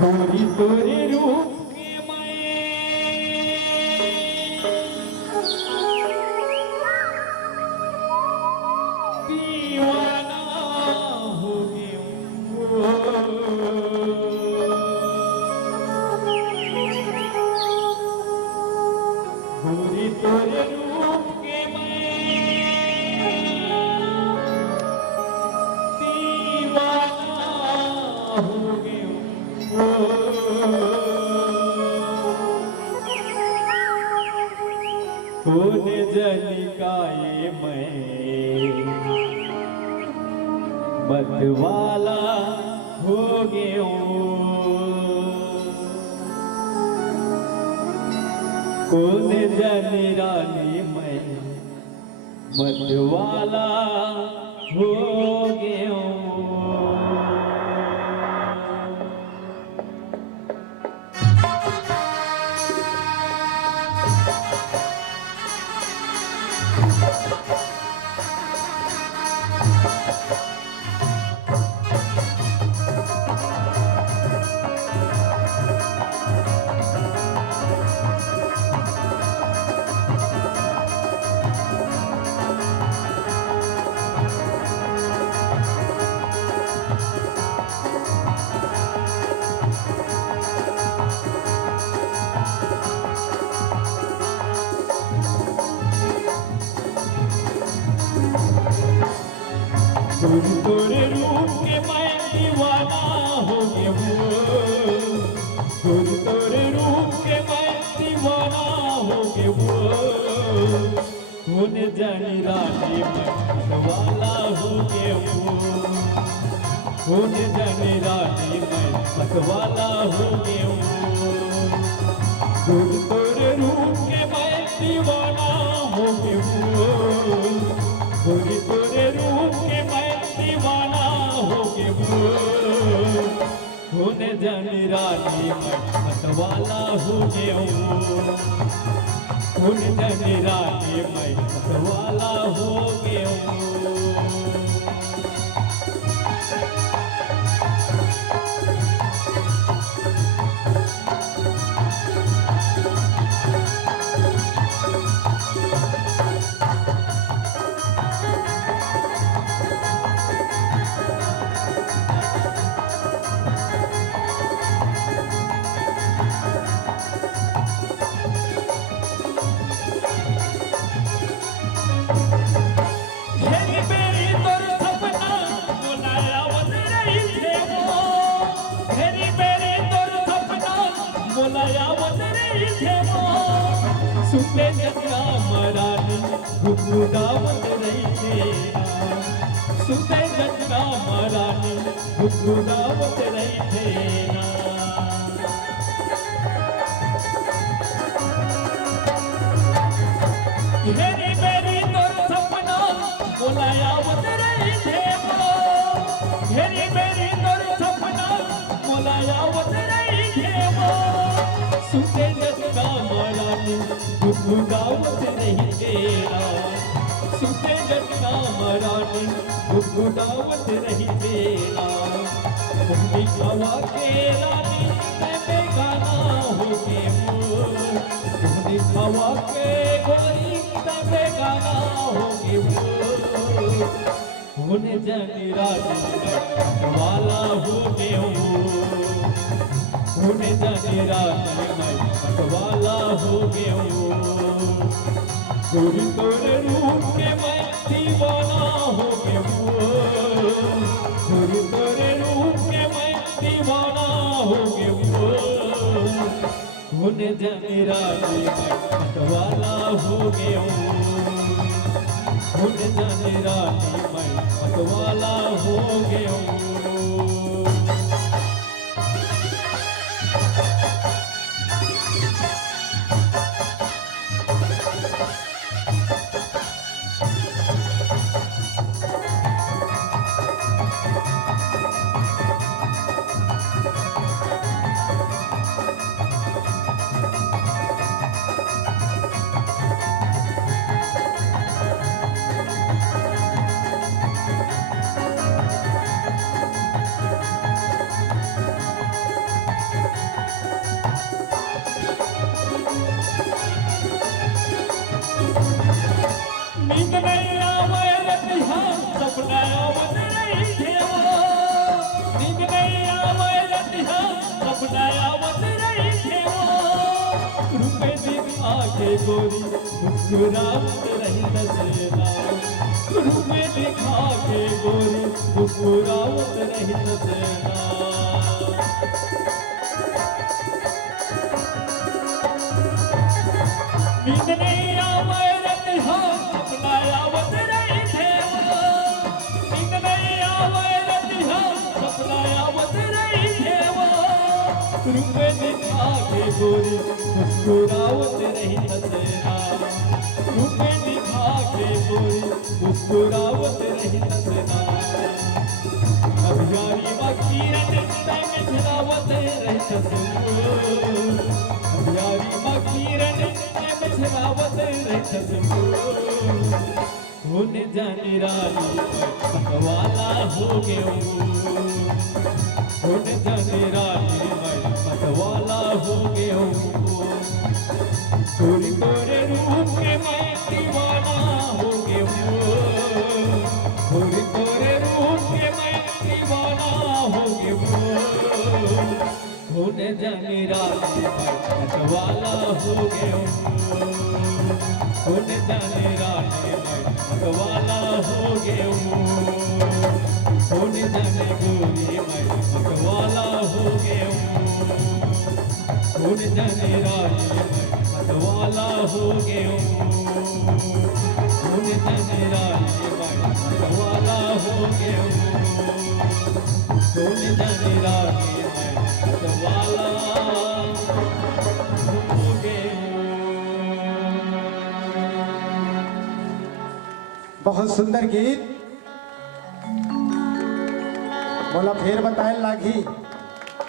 गोरी तोरे रूप के मैं दीवाना हो गया गोरी तोरे रूप के मैं दीवाना हो गया कौन जनिकाए मैं मतवाला हो गया कौन जाने रानी मैं मतवाला हो गया तोरे रूप के मैं दीवाना हो गया तोरे रूप के मैं दीवाना हो गया कौन जानी रानी मैं मतवाला हो गया कौन जानी रानी मैं मतवाला हो गया तोरे रूप के मैं दीवाना हो गया तोरे रूप के मैं दीवाना हो गया कौन जाने रानी मैं मतवाला हो गया कौन जाने रानी मैं मतवाला हो गया सुते जगना मरानी गुदगुदावत रही थे सुते जगना मरानी गुदगुदावत रही थे मेरी मेरी तोर सपना बुलायावत रही थे मेरी मेरी तोर सपना बुलायावत रही थे सुते जगना मरानी गुदगुदावत रही तेरा सुते जगना मरानी गुदगुदावत रही तेरा मुझे हवा के रानी मैं बेगाना हो गया मुझे हवा के गोरी मैं बेगाना हो गया होने जाने रानी वाला हो गया होने जाने रानी मैं मतवाला हो गया तोरे रूप के मैं दीवाना हो गया तोरे रूप के मैं दीवाना हो गया होने होने जाने रानी मैं मतवाला हो गया होने जाने रानी मैं मतवाला हो गया नींद नहीं आवे रतिहा सपना आवत रही थे नींद नहीं आवे रतिहा सपना आवत रही थे रुपए दिखा के गोरी मुस्कुरावत रही नसेना रुपए दिखा के गोरी मुस्कुरावत रही नसेना नींद नहीं आवे रतिहा सपना आवत रही थे नींद नहीं आवे रतिहा सपना आवत रही थे रुपए दिखा के गोरी मुस्कुरावत रही नसेना रुपए दिखा के गोरी मुस्कुरावत रही नसेना अब यारी मकीरन में छलावत रही नसेना अब यारी मकीरन छलावत रही होने जाने रानी मतवाला हो गया होने जाने रानी मतवाला हो गया तोरी तोरे रूप के मैं दीवाना हो गया तोरी तोरे रूप के मैं दीवाना हो गया होने जाने रानी मतवाला हो गया होने जाने रानी मतवाला हो गया होने जाने गोरी मैं मतवाला हो गया होने जाने रानी मतवाला हो गया होने जाने रानी मतवाला हो गया होने जाने रानी मतवाला हो गया। बहुत सुंदर गीत बोला फिर बताए लागी।